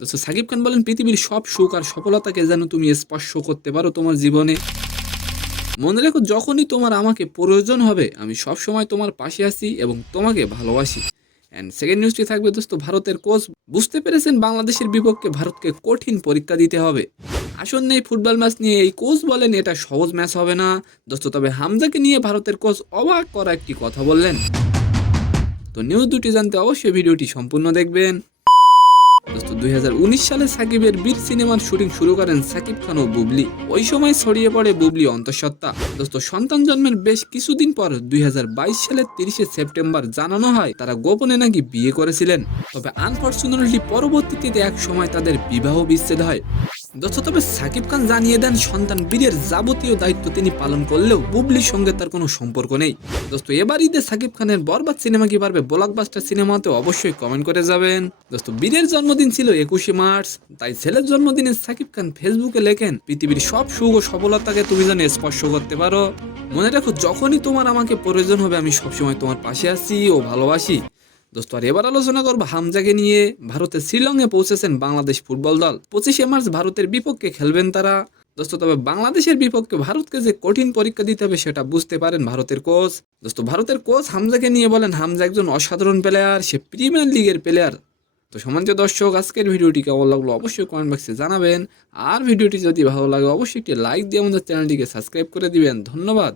দোস্ত সাকিব খান বলেন, পৃথিবীর সব সুখ আর সফলতাকে যেন তুমি স্পর্শ করতে পারো তোমার জীবনে। মনে রেখো, যখনই তোমার আমাকে প্রয়োজন হবে আমি সবসময় তোমার পাশে আছি এবং তোমাকে ভালোবাসি। অ্যান্ড সেকেন্ড নিউজটি থাকবে দোস্ত, ভারতের কোচ বুঝতে পেরেছেন বাংলাদেশের বিপক্ষে ভারতকে কঠিন পরীক্ষা দিতে হবে। আসন্ন এই ফুটবল ম্যাচ নিয়ে এই কোচ বলেন এটা সহজ ম্যাচ হবে না দোস্ত, তবে হামজাকে নিয়ে ভারতের কোচ অবাক করা একটি কথা বললেন। তো নিউজ দুটি জানতে অবশ্যই ভিডিওটি সম্পূর্ণ দেখবেন। দোস্ত 2019 সালে সাকিবের বীর সিনেমার শুটিং শুরু করেন সাকিব খান ও বুবলি। ওই সময় ছড়িয়ে পড়ে বুবলি অন্তঃসত্ত্বা। দোস্ত সন্তান জন্মের বেশ কিছুদিন পর 2022 সালের 30শে সেপ্টেম্বর জানানো হয় তারা গোপনে নাকি বিয়ে করেছিলেন। তবে আনফরচুনেটলি পরবর্তীতে এক সময় তাদের বিবাহ বিচ্ছেদ হয়। দোস্ত তবে সাকিব খান জানিয়ে দেন সন্তান বীরের যাবতীয় দায়িত্ব তিনি পালন করলেও বুবলির সঙ্গে তার কোনো সম্পর্ক নেই। দোস্ত এবার ঈদে সাকিব খানের বরবাদ সিনেমা কি পারবে ব্লকবাস্টার সিনেমাতে, অবশ্যই কমেন্ট করে যাবেন। দোস্ত বীরের জন্মদিন ছিল 21শে মার্চ, তাই ছেলের জন্মদিনে সাকিব খান ফেসবুকে লেখেন, পৃথিবীর সব সুখ ও সফলতাকে তুমি যেন স্পর্শ করতে পারো। মনে রাখো, যখনই তোমার আমাকে প্রয়োজন হবে আমি সবসময় তোমার পাশে আছি ও ভালোবাসি। দোস্ত আর এবার আলোচনা করবো হামজাকে নিয়ে। ভারতের শিলংয়ে পৌঁছেছেন বাংলাদেশ ফুটবল দল। 25শে মার্চ ভারতের বিপক্ষে খেলবেন তারা। দোস্ত তবে বাংলাদেশের বিপক্ষে ভারতকে যে কঠিন পরীক্ষা দিতে হবে সেটা বুঝতে পারেন ভারতের কোচ। দোস্ত ভারতের কোচ হামজাকে নিয়ে বলেন, হামজা একজন অসাধারণ প্লেয়ার, সে প্রিমিয়ার লিগের প্লেয়ার। তো সম্মানিত দর্শক, আজকের ভিডিওটি কেমন লাগলো অবশ্যই কমেন্ট বক্সে জানাবেন। আর ভিডিওটি যদি ভালো লাগে অবশ্যই একটি লাইক দিয়ে আমাদের চ্যানেলটিকে সাবস্ক্রাইব করে দিবেন। ধন্যবাদ।